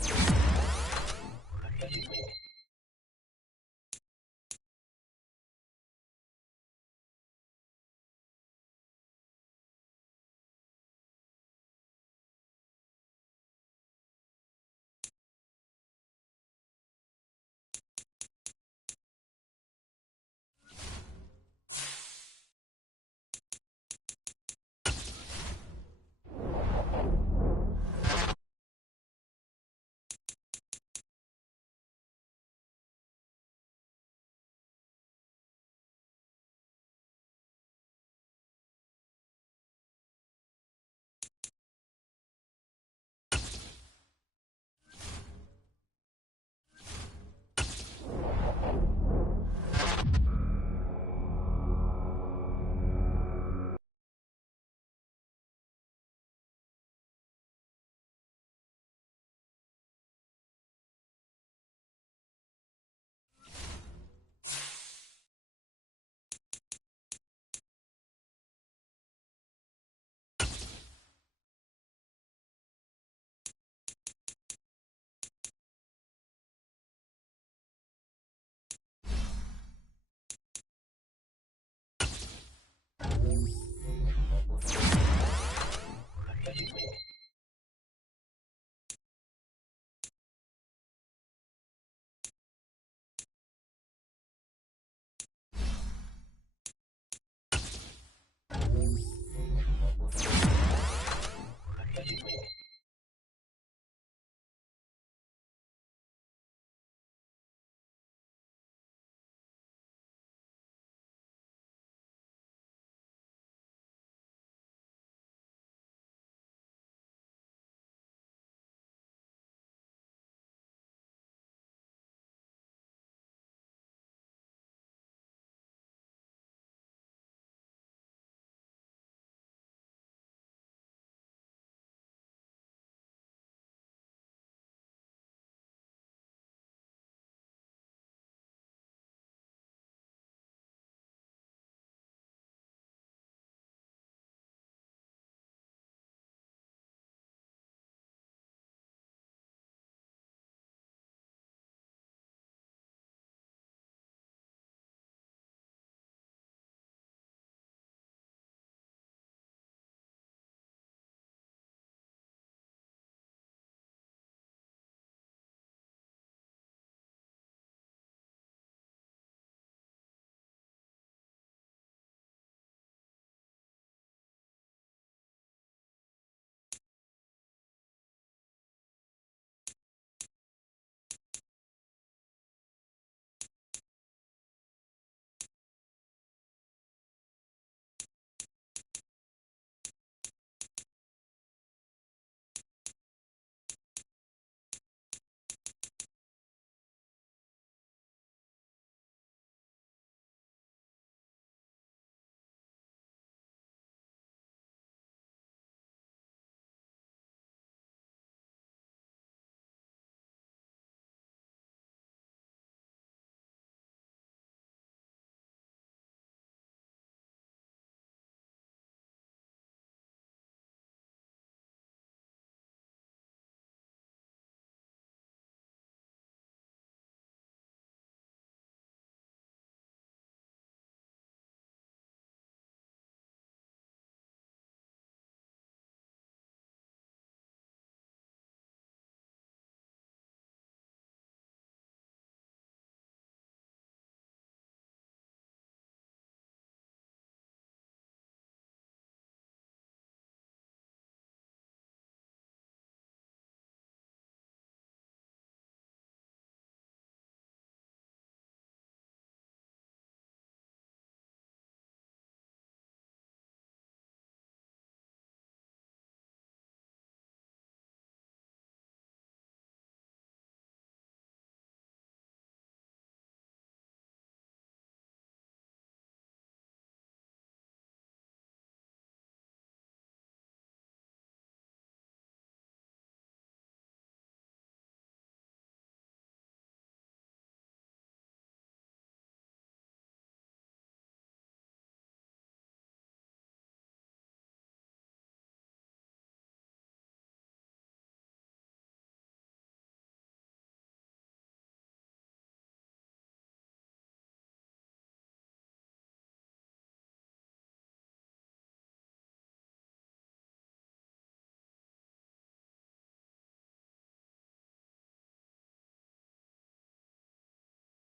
Ball.